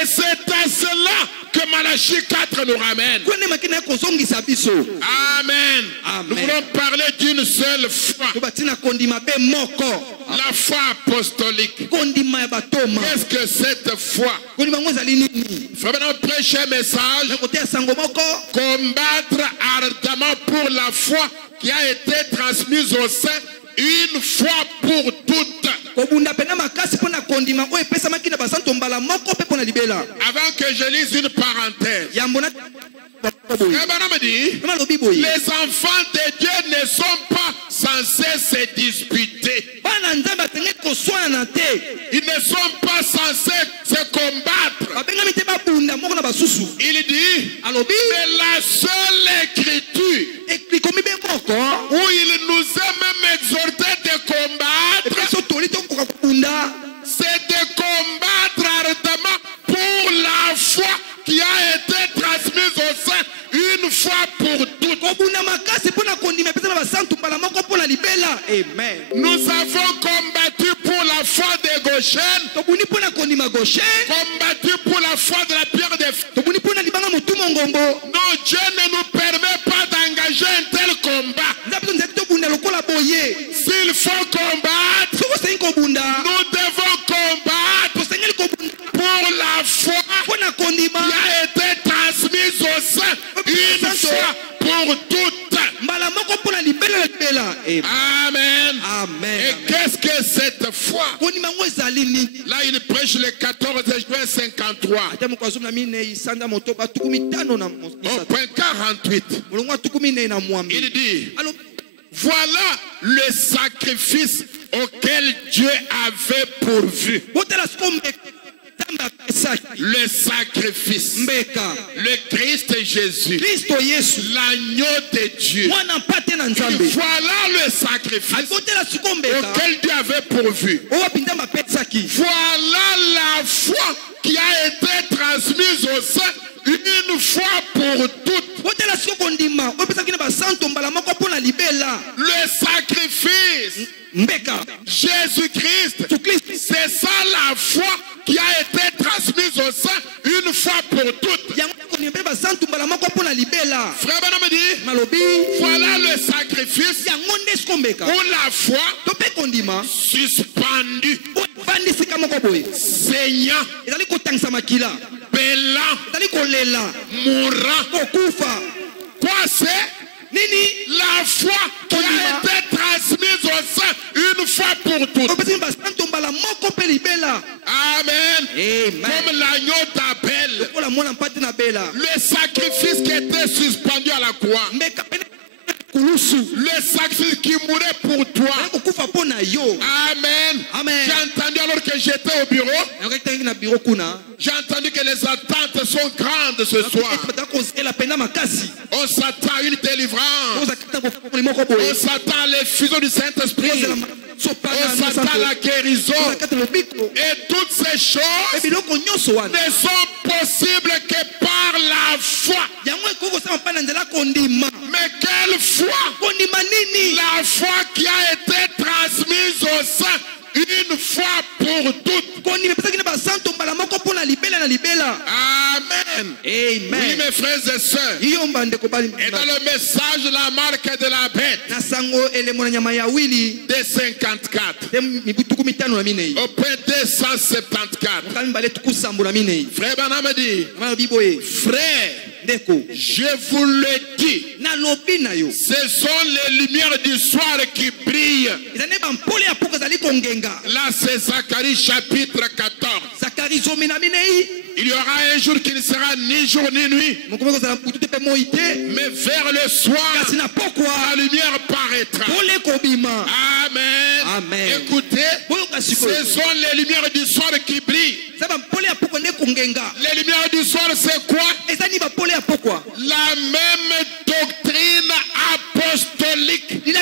Et c'est à cela que Malachie 4 nous ramène. Amen. Nous voulons parler d'une seule foi. La foi apostolique. Qu'est-ce que cette foi? Frère, prêche un message. Combattre ardemment pour la foi qui a été transmise au sein une fois pour toutes. Avant que je lise une parenthèse, les enfants de Dieu ne sont pas censés se disputer. Ils ne sont pas censés se combattre. Il dit, mais la seule écriture où il nous a même exhorté de combattre, c'est de combattre ardemment pour la foi qui a été transmise au sein une fois pour toutes. Amen. Nous avons combattu pour la foi des Goshen, combattu pour la foi de la pierre des feux. Non, Dieu ne nous permet pas d'engager un tel combat. S'il faut combattre, nous devons combattre pour la foi qui a été transmise au sein une fois pour toutes. Amen. Amen. Et qu'est-ce que cette foi? Là, il prêche le 14 juin 53. Au point 48. Il dit, voilà le sacrifice auquel Dieu avait pourvu. Le sacrifice, le Christ Jésus, l'agneau de Dieu. Voilà le sacrifice auquel Dieu avait pourvu. Voilà la foi qui a été transmise au sein une fois pour toutes. Le sacrifice, Jésus-Christ, c'est ça la foi qui a été transmise au sein une fois pour toutes. Frère Benham dit, voilà le sacrifice ou la foi suspendue, saignant, bellant, mourant. Quoi c'est? La foi qui a été transmise au sein une fois pour toutes. Amen. Comme l'agneau d'Abel. Le sacrifice qui était suspendu à la croix. Le sacrifice qui mourait pour toi. Amen. J'ai entendu alors que j'étais au bureau. J'ai entendu que les attentes sont grandes ce soir. On s'attend à une délivrance. On s'attend à l'effusion du Saint-Esprit. On s'attend à la guérison. Et toutes ces choses ne sont possibles que par la foi. Mais quelle foi? La foi qui a été transmise au sein une fois pour toutes. Amen. Oui, mes frères et sœurs. Et dans le message, la marque de la bête de 54 au point 274. Frère Benham dit, frère, je vous le dis, ce sont les lumières du soir qui brillent. Là, c'est Zacharie chapitre 14. Il y aura un jour qui ne sera ni jour ni nuit, mais vers le soir, la lumière paraîtra. Amen. Écoutez, ce sont les lumières du soir qui brillent. Les lumières du soir, c'est quoi? La même doctrine apostolique. Le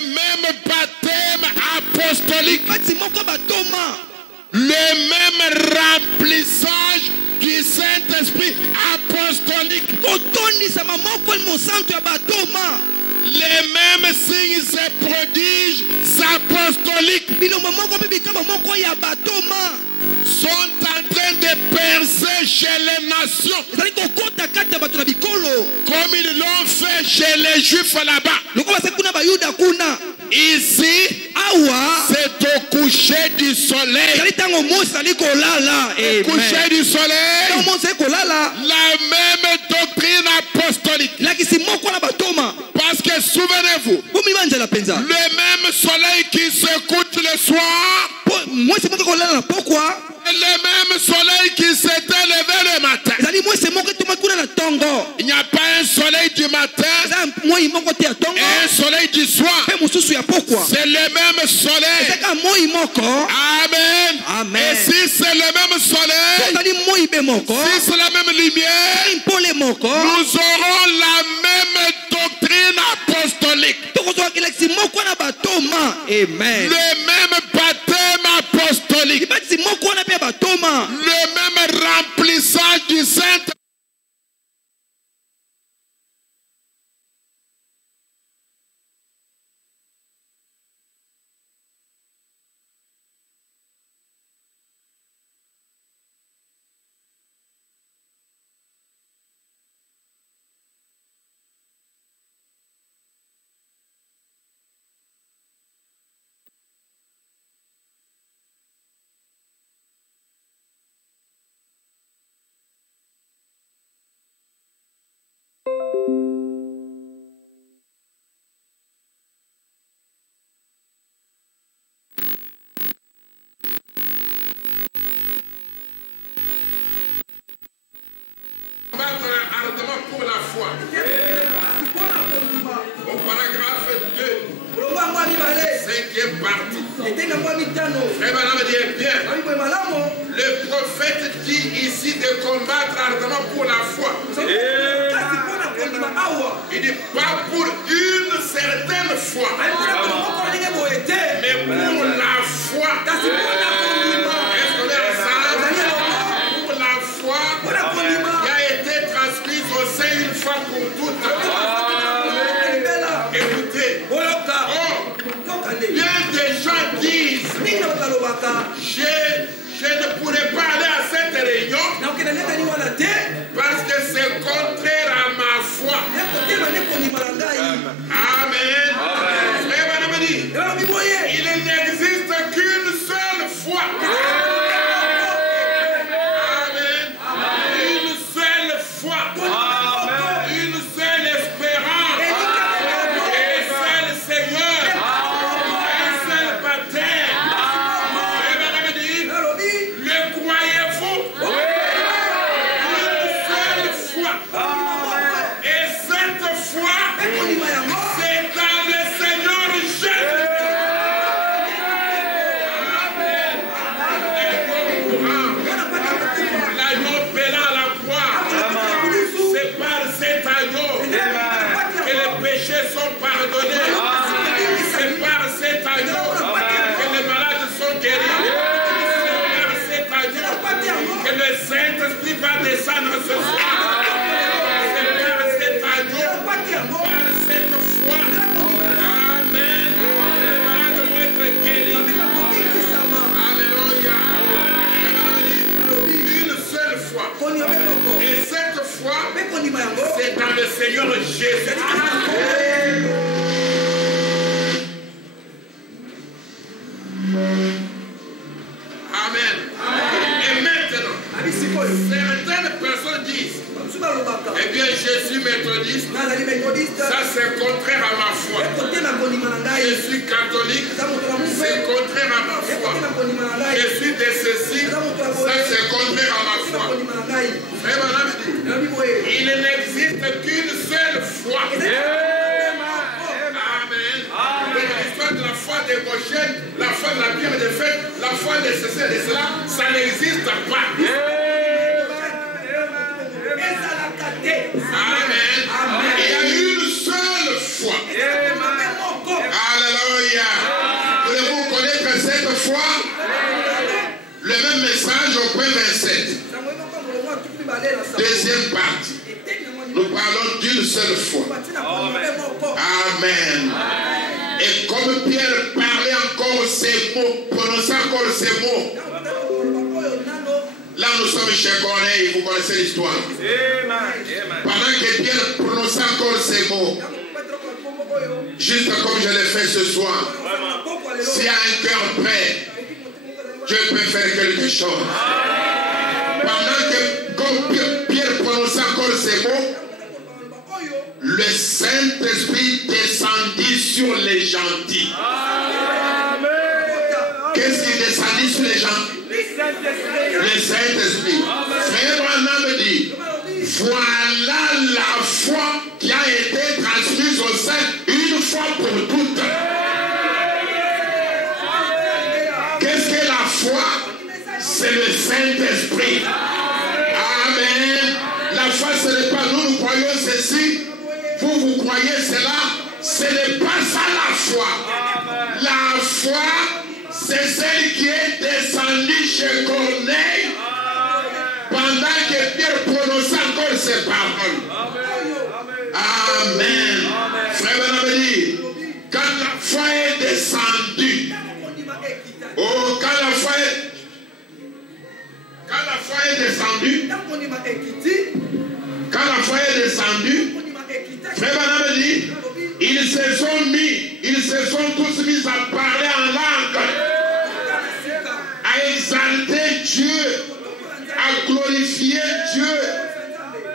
même baptême apostolique. Le même remplissage du Saint-Esprit apostolique. Les mêmes signes et prodiges apostoliques sont en train de percer chez les nations. Comme ils l'ont fait chez les Juifs là-bas. Ici, c'est au coucher du soleil. Au coucher du soleil, la même doctrine apostolique. Parce que souvenez-vous, le même soleil qui se couche le soir, le même soleil qui s'était levé le matin. Il n'y a pas un soleil du matin et un soleil du soir. C'est le même soleil. Amen. Et si c'est le même soleil, si c'est la même lumière, nous aurons la même doctrine apostolique. Amen. Le même baptême apostolique. Le même remplissage du Saint-Esprit. Ardemment pour la foi. Au paragraphe 2, 5e partie. Frère Branham dit bien, le prophète dit ici de combattre ardemment pour la foi. Il dit pas pour une certaine foi, mais pour la foi. Est-ce qu'on est ensemble? Pour la foi qui a été transmise au sein une fois pour toutes. Écoutez, bien des gens disent, je ne pourrais pas aller à cette réunion parce que c'est contraire à ma foi. Amen. Il n'existe qu'une seule foi. Amen. Une seule foi. Une seule espérance. Un seul Seigneur. Un seul baptême. Le croyez-vous? Une seule foi. Et cette foi, c'est dans le Seigneur Jésus. L'agneau pélant à la croix, c'est par cet agneau que les péchés sont pardonnés. C'est par cet agneau que les malades sont guéris. C'est par cet agneau que le Saint-Esprit va descendre ce soir. C'est par cet agneau, par cette foi. Amen. Les malades vont être guéris. Alléluia. Une seule foi. Et cette foi, c'est dans le Seigneur Jésus. Amen. Et maintenant, certaines personnes disent, eh bien, je suis méthodiste, ça c'est contraire à ma foi. Je suis catholique, c'est contraire à ma foi. Je suis de ceci, ça c'est contraire à ma foi. Frère Branham dit, il n'existe qu'une seule foi. Amen. L'histoire de la foi des Gauchènes, la foi de la pierre des fêtes, la foi de ceci et de cela, ça n'existe pas. Amen. Il y a une seule foi. Alléluia. Voulez-vous connaître cette foi? Le même message au point 27. Deuxième partie. Nous parlons d'une seule foi. Amen. Et comme Pierre parlait encore ces mots, prononçait encore ces mots, Là, nous sommes chez Corneille, vous connaissez l'histoire. Pendant que Pierre prononçait encore ces mots, juste comme je l'ai fait ce soir, s'il y a un cœur prêt, Dieu peut faire quelque chose. Pendant que comme Pierre prononçait encore ces mots, le Saint-Esprit descendit sur les gentils. Qu'est-ce qui descendit sur les gentils? Le Saint-Esprit. Frère Branham dit, voilà la foi qui a été transmise au sein une fois pour toutes. Qu'est-ce que la foi? C'est le Saint-Esprit. Amen. La foi, ce n'est pas nous croyons ceci, vous croyez cela. Ce n'est pas ça la foi. La foi, c'est celle qui est descendue chez Corneille pendant que Pierre prononçait encore ses paroles. Amen. Frère Benabedi, quand la foi est descendue, oh, quand la foi est descendue, frère Benabedi, ils se sont tous mis à parler en langue, à exalter Dieu, à glorifier Dieu.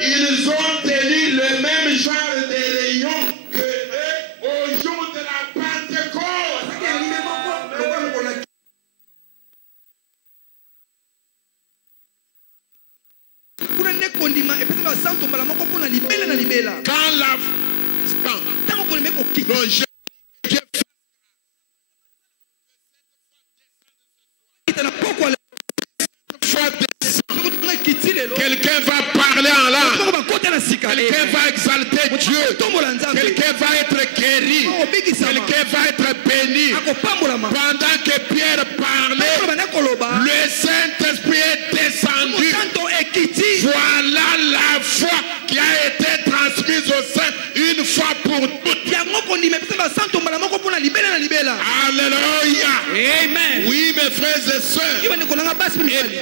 Ils ont tenu le même genre de réunion que eux au jour de la Pentecôte. Quand la quelqu'un va parler en langue, quelqu'un va exalter Dieu, quelqu'un va être guéri, quelqu'un va être béni. Pendant que Pierre parlait, le Saint-Esprit est descendu. Voilà la foi qui a été transmise au sein une fois pour toutes. Alléluia. Amen. Oui, mes frères et sœurs. Et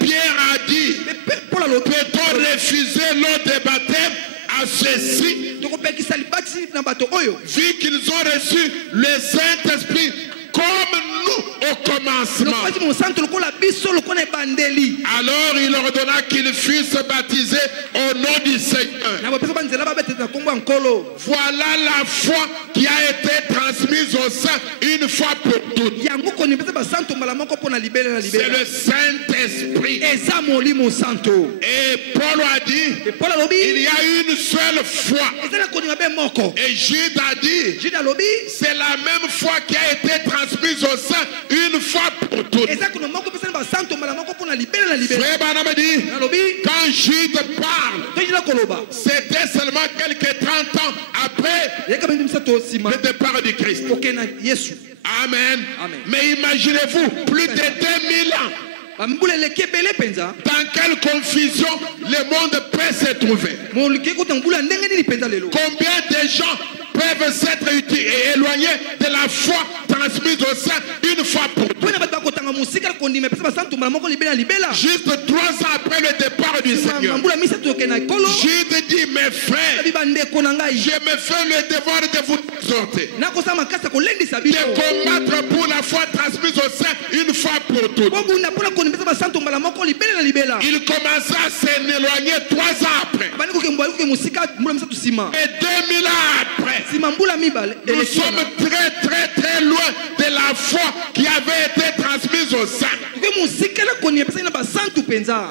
Pierre a dit, peut-on refuser l'eau de baptême à ceux-ci, vu qu'ils ont reçu le Saint-Esprit comme nous au commencement? Alors il ordonna qu'ils fussent baptisés au nom du Seigneur. Voilà la foi qui a été transmise au sein une fois pour toutes. C'est le Saint-Esprit. Et Paul a dit, il y a une seule foi. Et Jude a dit, c'est la même foi qui a été transmise au sein une fois pour toutes. Frère Branham dit, quand Jude parle, c'était seulement quelques 30 ans après le départ du Christ. Amen. Mais imaginez-vous, plus de 2000 ans. Dans quelle confusion le monde peut se trouver? Combien de gens peuvent s'être éloignés de la foi transmise au sein une fois pour toutes? Juste 3 ans après le départ du Seigneur, Jude dit, mes frères, je me fais le devoir de vous exhorter, de combattre pour la foi transmise au sein une fois pour toutes. Il commença à s'en éloigner 3 ans après. Et 2000 ans après, nous sommes très loin de la foi qui avait été transmise au sein.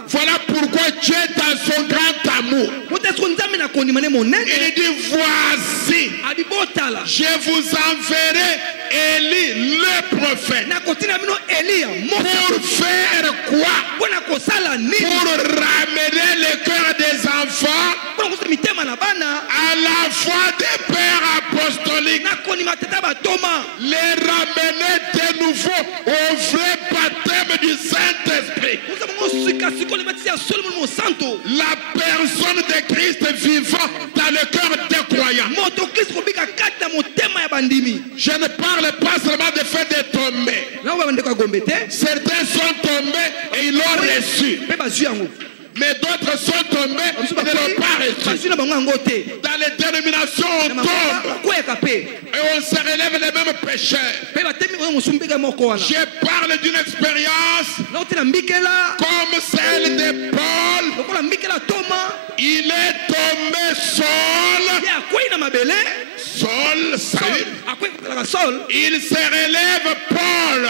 Voilà pourquoi Dieu, dans son grand amour, il dit, voici, je vous enverrai Élie le prophète. Pour faire quoi? Pour ramener le cœur des enfants à la foi des pères apostoliques, les ramener de nouveau au vrai baptême du Saint-Esprit. La personne de Christ vivant dans le cœur des croyants. Je ne parle pas seulement de fait de tomber. Certains sont tombés et ils l'ont reçu. Mais d'autres sont tombés et ne l'ont pas reçu. Dans les dénominations, on tombe et on se relève les mêmes pécheurs. Je parle d'une expérience comme celle de Paul. Il est tombé seul. Saul. Il se relève Paul.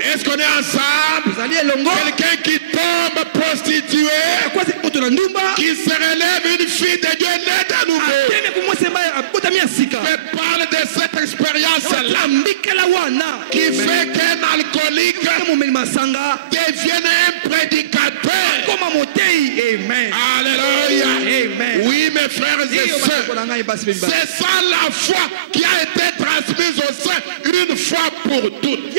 Est-ce qu'on est ensemble? Quelqu'un qui tombe prostitué, qui se relève une fille de Dieu née de nouveau. Je parle de cette expérience-là qui fait qu'un alcoolique devienne un prédicateur. Amen. Alléluia. Amen. Oui, mes frères et sœurs, c'est ça la foi qui a été transmise au sein une fois pour toutes.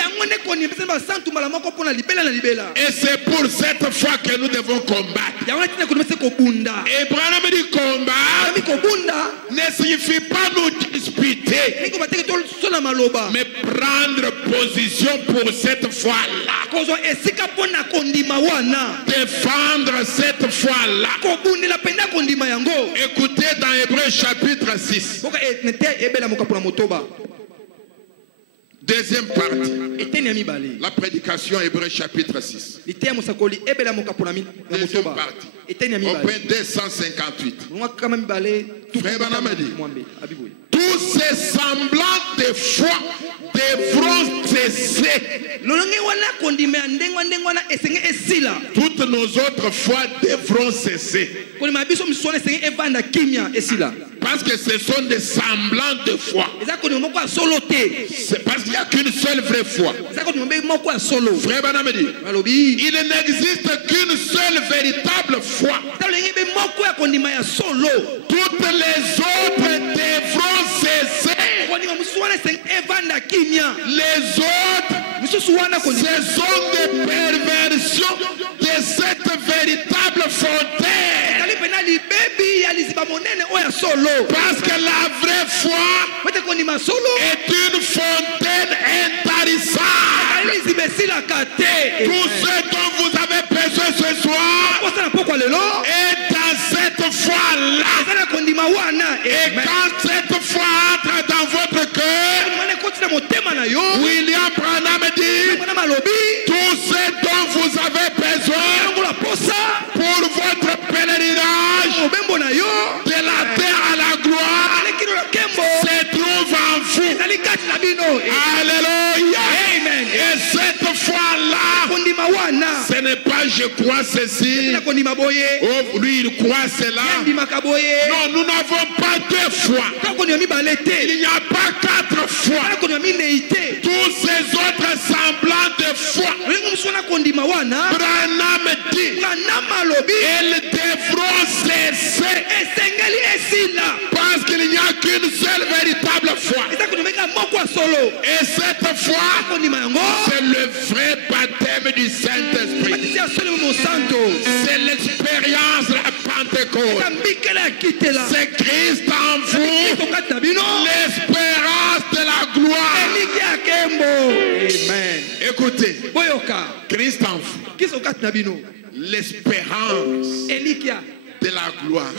Et c'est pour cette foi que nous devons combattre. Et Branham dit combattre ne signifie pas nous disputer, mais prendre position pour cette foi-là. Défendre cette foi-là. Écoutez dans Hébreux chapitre 6. Deuxième partie. La prédication Hébreux chapitre 6. Deuxième partie. Au point 258. Frère Branham dit, tous ces semblants de foi devront cesser. Toutes nos autres foi devront cesser. Parce que ce sont des semblants de foi. C'est parce qu'il n'y a qu'une seule vraie foi. Frère Branham dit, il n'existe qu'une seule véritable foi. Toutes les autres devront cesser. Les autres, ce sont des perversions de cette véritable fontaine. Parce que la vraie foi est une fontaine intarissable. Tout ce dont vous avez besoin ce soir est dans cette foi-là. Et quand cette foi entre dans votre cœur, William Branham dit, tout ce dont vous avez besoin pour votre pèlerinage de la terre à la gloire se trouve en vous. Alléluia. Amen. Et cette foi-là, ce n'est pas je crois ceci, oh, lui il croit cela. Non, nous n'avons pas deux foi. Il n'y a pas quatre foi. Tous ces autres semblants de foi, Branham dit, elles devront cesser. Parce qu'il n'y a qu'une seule véritable foi. Et cette foi, c'est le vrai baptême du Saint-Esprit. C'est l'expérience de la Pentecôte. C'est Christ en vous, l'espérance de la gloire. Amen. Écoutez, Christ en vous, l'espérance de la gloire.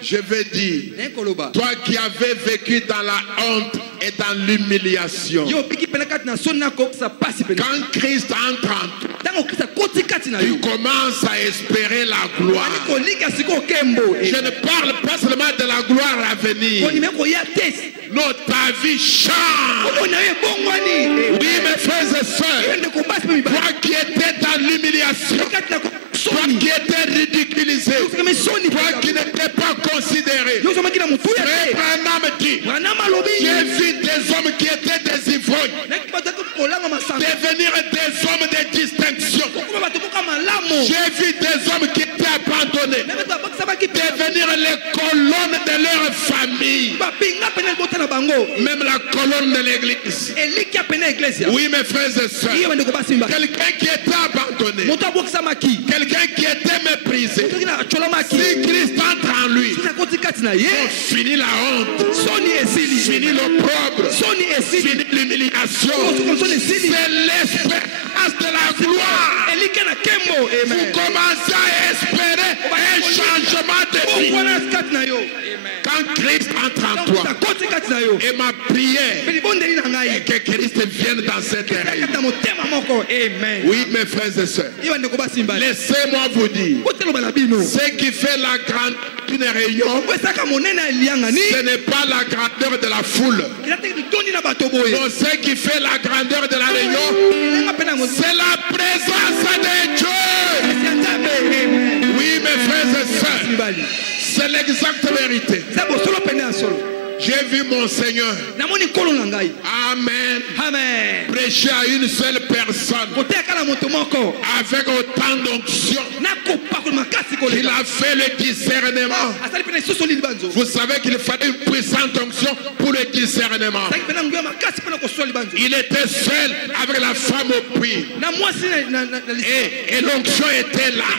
Je veux dire, toi qui avais vécu dans la honte et dans l'humiliation, quand Christ entre en toi, tu commences à espérer la gloire. Je ne parle pas seulement de la gloire à venir. Non, ta vie change. Oui, mes frères et sœurs, toi qui étais dans l'humiliation, toi qui étais ridiculisé, toi qui n'étais pas considéré, Frère Branham dit, j'ai vu des hommes qui étaient des ivrognes devenir des hommes de distinction. J'ai vu des hommes qui étaient abandonnés devenir devenir les colonnes de leur famille. Même la colonne de l'église. Oui, mes frères et sœurs. Quelqu'un qui était abandonné. Quelqu'un qui était méprisé. Si Christ entre en lui, on finit la honte. Finit l'opprobre. Finit l'humiliation. C'est l'espérance de la gloire. Vous commencez à espérer un changement de vie. Quand Christ entre en toi, et ma prière est que Christ vienne dans cette ère. Oui, mes frères et sœurs, laissez-moi vous dire, ce qui fait la grandeur d'une réunion, ce n'est pas la grandeur de la foule. Non, ce qui fait la grandeur de la réunion, c'est la présence de Dieu. Oui, mes frères et sœurs, c'est l'exacte vérité. J'ai vu mon Seigneur. Amen. Prêcher à une seule personne avec autant d'onction. Il a fait le discernement. Vous savez qu'il fallait une puissante onction pour le discernement. Il était seul avec la femme au puits. Et l'onction était là.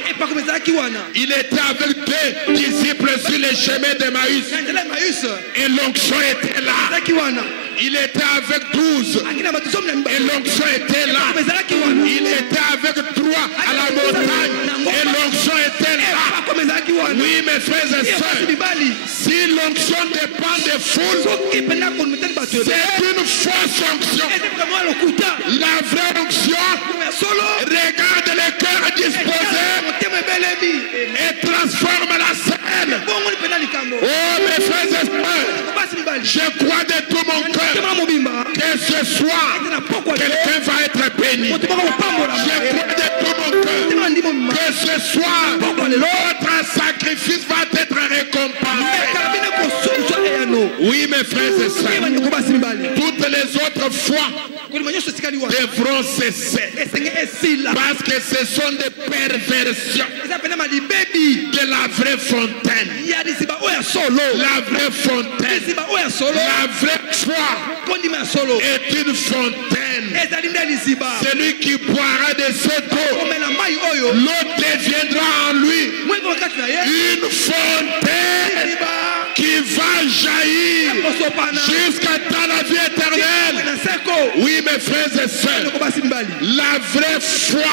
Il était avec deux disciples sur le chemin d'Emmaüs. Et l'onction était là. Il était avec 12. Et l'onction était là. Il était avec 3 à la montagne. Et l'onction était là. Oui, mes frères et sœurs, si l'onction dépend des foules, c'est une fausse onction. La vraie onction regarde le cœur disposé et transforme la scène. Oh, mes frères et sœurs, je crois de tout mon cœur que ce soir, quelqu'un va être béni. Je crois de tout mon cœur que ce soir, notre sacrifice va être récompensé. Oui, mes frères et sœurs, toutes les autres fois devront cesser. Parce que ce sont des perversions de la vraie fontaine. La vraie fontaine, la vraie foi est une fontaine. Celui qui boira de cette eau, l'eau deviendra en lui une fontaine qui va jaillir jusqu'à dans la vie éternelle. Oui, mes frères et sœurs, la vraie foi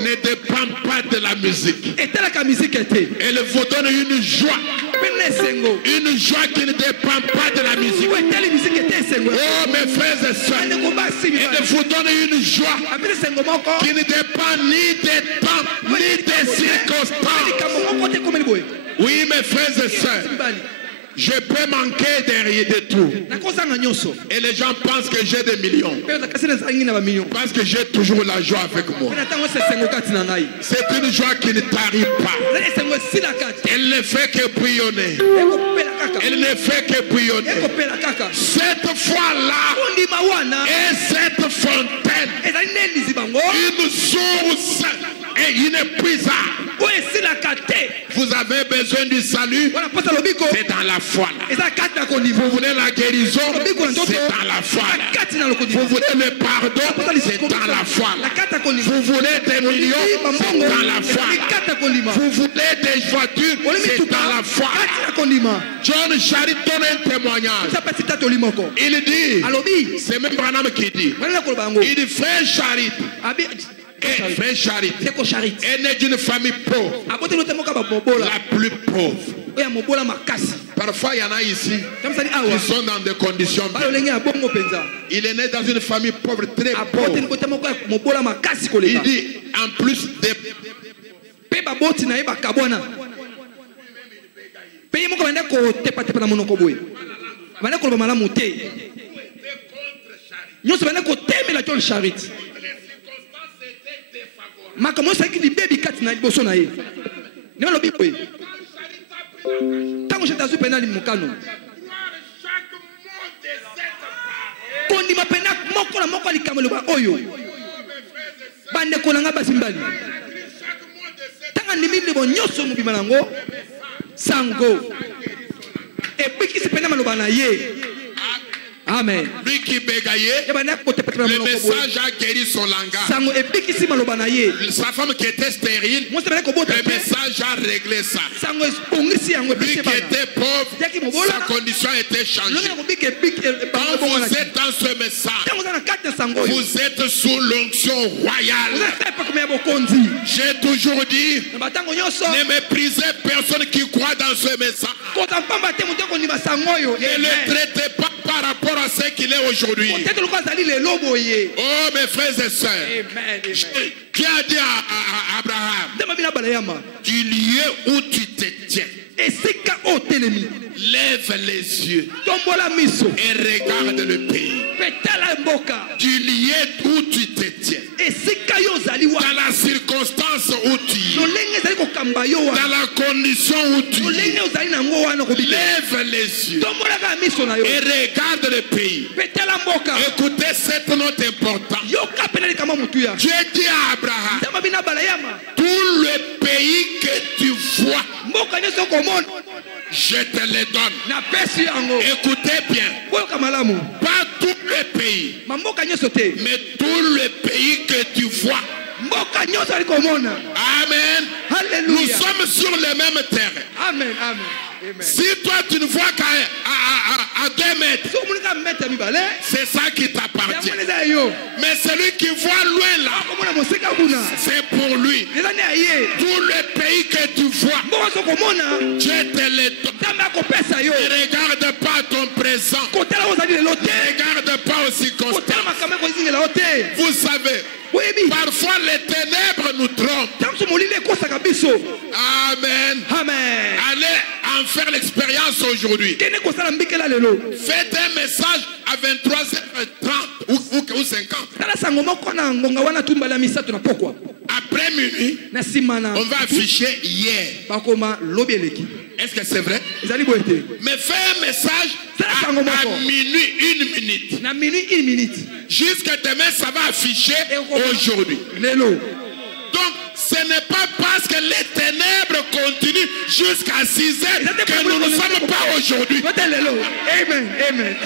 ne dépend pas de la musique. Elle vous donne une joie. Une joie qui ne dépend pas de la musique. Oh, mes frères et sœurs, elle vous donne une joie qui ne dépend ni des temps, ni des circonstances. Oui, mes frères et sœurs, je peux manquer derrière de tout. Et les gens pensent que j'ai des millions. Parce que j'ai toujours la joie avec moi. C'est une joie qui ne tarit pas. Elle ne fait que bouillonner. Elle ne fait que bouillonner. Cette fois-là est cette fontaine, une source et inépuisable. Vous avez besoin du salut, c'est dans la foi. Vous voulez la guérison, c'est dans la foi. Vous voulez le pardon, c'est dans la foi. Vous voulez des millions, c'est dans la foi. Vous voulez des voitures, c'est dans la foi. John Charit donne un témoignage. Il dit, c'est même Branham qui dit, il dit, frère Charit, frère Charit est né d'une famille pauvre, la plus pauvre. Parfois il y en a ici qui sont dans des conditions bien. Il est né dans une famille pauvre, très pauvre. Il dit en plus de sango. Et puis qui se pena maloba na ye. Amen. Lui qui bégayait, le message a guéri son langage. Sa femme qui était stérile, le message a réglé ça. Lui qui était pauvre, sa condition a été changée. Quand vous êtes dans ce message, vous êtes sous l'onction royale. J'ai toujours dit, ne méprisez personne qui croit dans ce message. Ne le traitez pas par rapport à ce qu'il est aujourd'hui. Oh mes frères et sœurs, qui a dit à Abraham, du lieu où tu te tiens, lève les yeux et regarde le pays. Du lieu où tu te tiens, dans la circonstance où tu es, dans la condition où tu es, lève les yeux et regarde le pays. Écoutez cette note importante. Dieu dit à Abraham, tout le pays que tu vois, je te le donne. Écoutez bien. Pas tout le pays, mais tout le pays que tu vois. Amen. Nous sommes sur le même terrain. Amen. Amen. Si toi tu ne vois qu'à 2 mètres, c'est ça qui t'appartient. Mais celui qui voit loin là, c'est pour lui. Tout le pays que tu vois, Dieu te le donne. Ne regarde pas ton présent. Ne regarde pas aux circonstances. Vous savez, parfois les ténèbres nous trompent. Amen. Allez en faire l'expérience aujourd'hui. Faites un message à 23h30 ou 50. Après minuit, on va afficher hier. Est-ce que c'est vrai? Mais fais un message à minuit, 1 minute. Jusqu'à demain, ça va afficher aujourd'hui. Donc, ce n'est pas parce que les ténèbres continuent jusqu'à 6 heures que nous ne sommes pas aujourd'hui. Amen. Amen.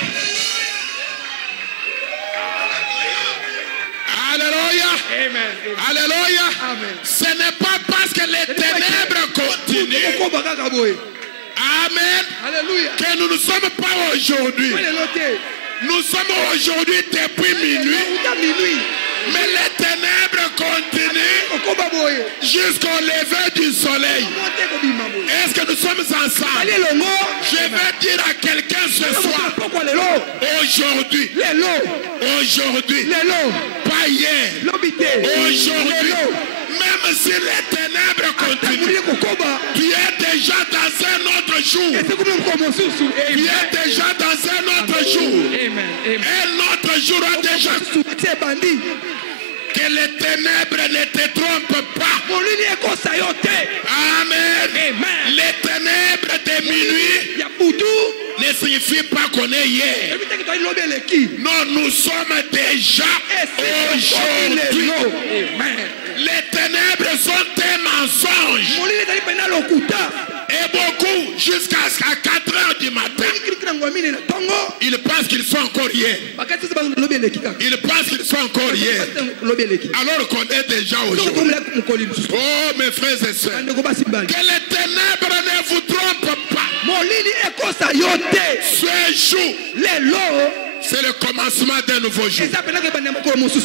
Alléluia. Amen. Alléluia. Amen. Ce n'est pas parce que les ténèbres continuent. Amen. Alléluia. Que nous ne sommes pas aujourd'hui. Nous sommes aujourd'hui depuis minuit. Mais les ténèbres continuent jusqu'au lever du soleil. Est-ce que nous sommes ensemble? Je vais dire à quelqu'un ce soir, aujourd'hui, pas hier, aujourd'hui, même si les ténèbres continuent, tu es déjà dans un autre jour. Tu es déjà dans un autre jour. Un autre jour a déjà... Que les ténèbres ne te trompent pas. Amen. Les ténèbres de minuit ne signifie pas qu'on est hier. Non, nous sommes déjà aujourd'hui. Les ténèbres sont un mensonge. Et beaucoup, jusqu'à 4 heures du matin, ils pensent qu'ils sont encore hier. Ils pensent qu'ils sont encore hier. Alors qu'on est déjà aujourd'hui. Oh mes frères et sœurs, que les ténèbres ne vous trompent pas. Ce jour, c'est le commencement d'un nouveau jour.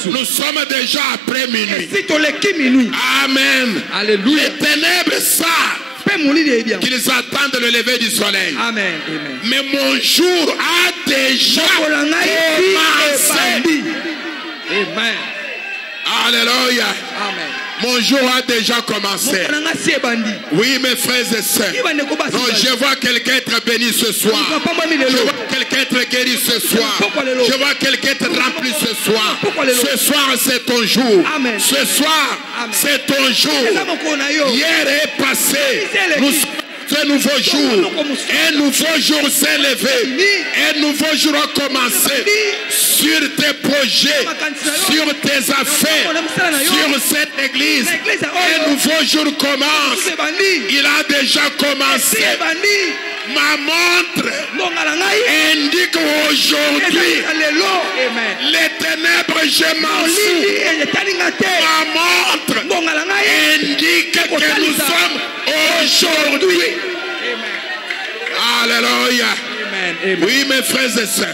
Nous sommes déjà après minuit. Amen. Alléluia. Les ténèbres savent qu'ils attendent le lever du soleil. Amen. Mais mon jour a déjà commencé. Amen. Alléluia. Amen. Mon jour a déjà commencé. Oui, mes frères et sœurs. Non, je vois quelqu'un être béni ce soir. Je vois quelqu'un être guéri ce soir. Je vois quelqu'un être rempli ce soir. Ce soir, c'est ton jour. Ce soir, c'est ton jour. Hier est passé. Nous sommes ce nouveau jour. Un nouveau jour s'est levé. Un nouveau jour a commencé sur tes projets, sur tes affaires, sur cette église. Un nouveau jour commence. Il a déjà commencé. Ma montre indique aujourd'hui les ténèbres, je m'en fous. Ma montre indique que nous sommes aujourd'hui. Alléluia. Oui, mes frères et sœurs,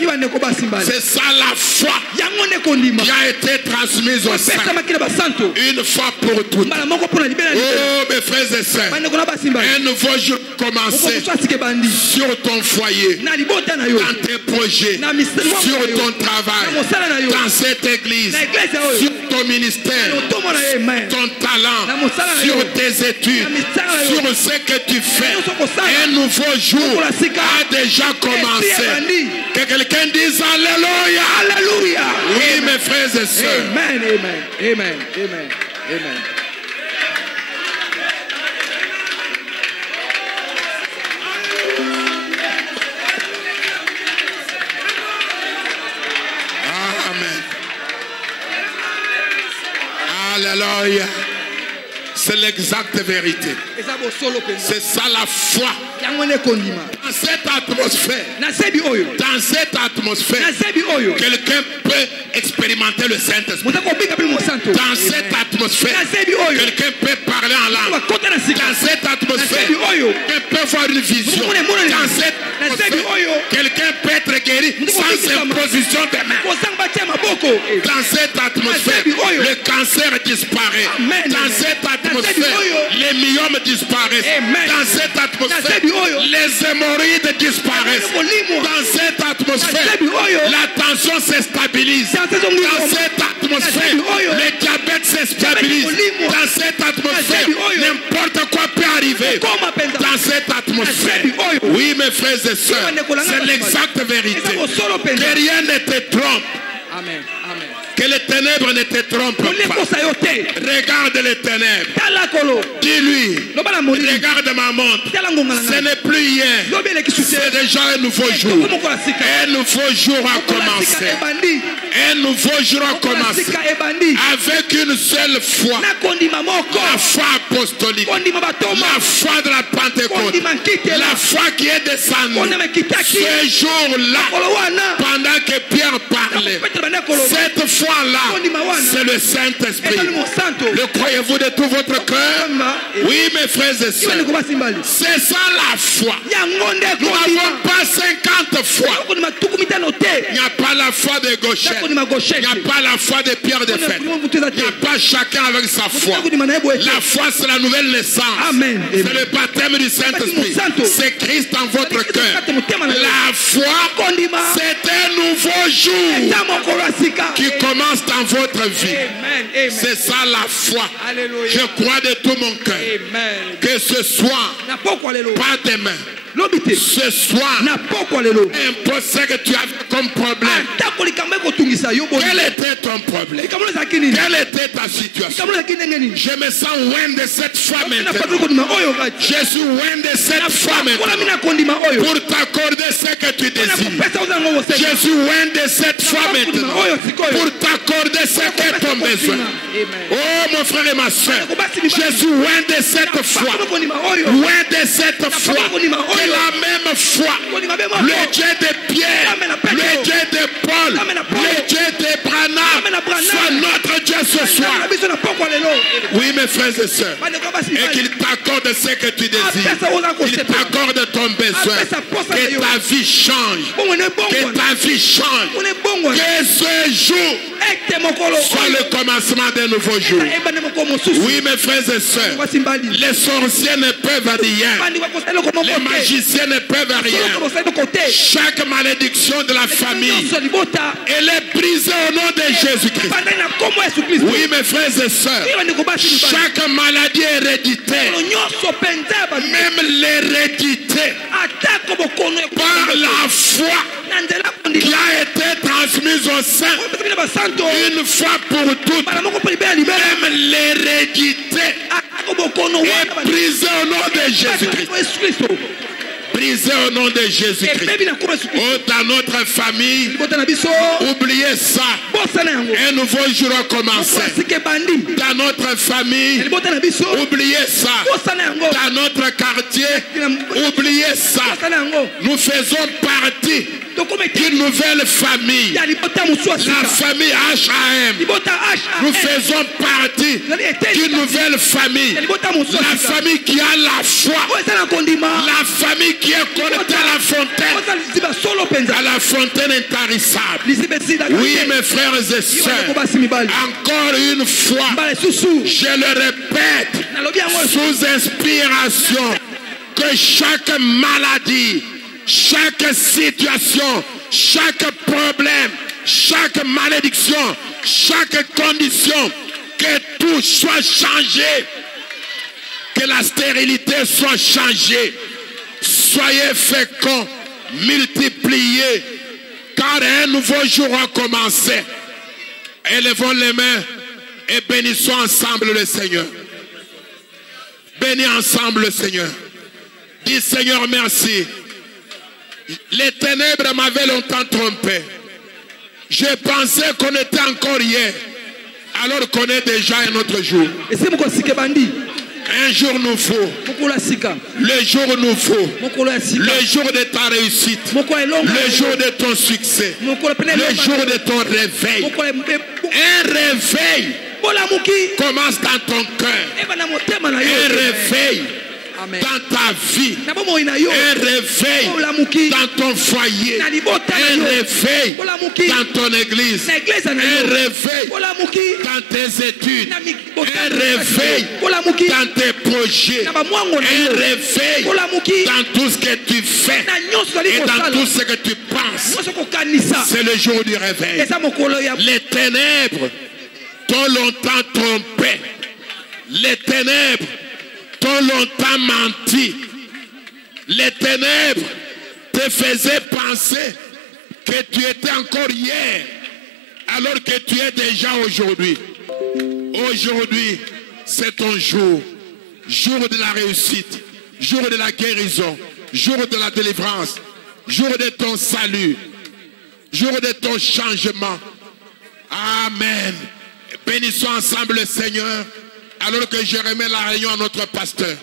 c'est ça la foi qui a été transmise au sein une fois pour toutes. Oh, mes frères et sœurs, un nouveau jour commencer sur ton foyer, dans tes projets, sur ton travail, dans cette église, sur ton ministère, ton talent, sur tes études, sur ce que tu fais. Un nouveau jour a déjà commencé. Que quelqu'un dise Alléluia. Alléluia. Oui, mes frères et sœurs. Amen, amen, amen, amen, amen. Amen. Alléluia. C'est l'exacte vérité. C'est ça la foi. Dans cette atmosphère, quelqu'un peut expérimenter le Saint-Esprit. Dans cette atmosphère, quelqu'un peut parler en langue. Dans cette atmosphère, quelqu'un peut voir une vision. Dans cette atmosphère, quelqu'un peut être guéri sans imposition de main. Dans cette atmosphère, le cancer disparaît. Dans cette atmosphère, les myomes disparaissent. Dans cette atmosphère, les hémorroïdes disparaissent. Dans cette atmosphère, la tension se stabilise. Dans cette atmosphère, le diabète se stabilise. Dans cette atmosphère, n'importe quoi peut arriver. Dans cette atmosphère, oui, mes frères et sœurs, c'est l'exacte vérité. Que rien ne te trompe. Amen. Amen. Que les ténèbres ne te trompent pas. Regarde les ténèbres. Dis-lui, regarde ma montre. Ce n'est plus hier. C'est déjà un nouveau jour. Un nouveau jour a commencé. Un nouveau jour a commencé. Avec une seule foi. La foi apostolique. La foi de la Pentecôte. La foi qui est descendue. Ce jour-là, pendant que Pierre parlait, cette foi-là, c'est le Saint-Esprit. Le croyez-vous de tout votre cœur? Oui, mes frères et sœurs. C'est ça la foi. Nous n'avons pas 50 fois. Il n'y a pas la foi de Gauchette. Il n'y a pas la foi de Pierre de Fête. Il n'y a pas chacun avec sa foi. La foi, c'est la nouvelle naissance. C'est le baptême du Saint-Esprit. C'est Christ en votre cœur. La foi, c'est un nouveau jour qui commence dans votre vie. C'est ça la foi. Je crois de tout mon cœur que ce soir, pas demain, ce soir, n'importe ce que tu as comme problème. Quel était ton problème? Quelle était ta situation? Je me sens loin de cette foi maintenant. Je suis loin de cette foi maintenant. Pour t'accorder ce que tu désires. Je suis loin de cette foi maintenant. Pour t'accorder ce que ton besoin. Oh mon frère et ma soeur, je suis loin de cette foi. Loin de cette foi. La même foi, le Dieu de Pierre, le Dieu de Paul, le Dieu de Branham, soit notre Dieu ce soir. Oui, mes frères et sœurs, et qu'il t'accorde ce que tu désires, qu'il t'accorde ton besoin, que ta vie change, que ta vie change, que ce jour soit le commencement d'un nouveau jour. Oui, mes frères et sœurs, les sorciers ne peuvent rien, les magiciens ne peuvent rien. Chaque malédiction de la famille, elle est brisée au nom de Jésus-Christ. Oui, mes frères et sœurs, chaque maladie héréditaire, même l'hérédité, par la foi qui a été transmise au sein une fois pour toutes, même l'hérédité Et brisé au nom de Jésus-Christ. Brisé au nom de Jésus-Christ. Oh, dans notre famille, oubliez ça. Un nouveau jour a commencé. Dans notre famille, oubliez ça. Dans notre quartier, oubliez ça. Nous faisons partie d'une nouvelle famille. La famille HAM. Nous faisons partie d'une nouvelle famille. La famille qui a la foi. La famille qui est connectée à la fontaine. À la fontaine intarissable. Oui, mes frères et sœurs. Encore une fois, je le répète, sous inspiration, que chaque maladie, chaque situation, chaque problème, chaque malédiction, chaque condition, que tout soit changé, que la stérilité soit changée. Soyez féconds, multipliez, car un nouveau jour a commencé. Élevons les mains et bénissons ensemble le Seigneur. Bénis ensemble le Seigneur. Dis Seigneur merci. Les ténèbres m'avaient longtemps trompé. Je pensais qu'on était encore hier, alors qu'on est déjà un autre jour. Un jour nous faut. Le jour nous faut. Le jour de ta réussite. Le jour de ton succès. Le jour de ton réveil. Un réveil commence dans ton cœur. Un réveil dans ta vie. Un réveil dans ton foyer. Un réveil dans ton église. Un réveil dans tes études. Un réveil dans tes projets. Un réveil dans tout ce que tu fais et dans tout ce que tu penses. C'est le jour du réveil. Les ténèbres t'ont longtemps trompé. Les ténèbres t'ont longtemps menti. Les ténèbres te faisaient penser que tu étais encore hier, alors que tu es déjà aujourd'hui. Aujourd'hui, c'est ton jour. Jour de la réussite, jour de la guérison, jour de la délivrance, jour de ton salut, jour de ton changement. Amen. Bénissons ensemble le Seigneur, alors que je remets la réunion à notre pasteur.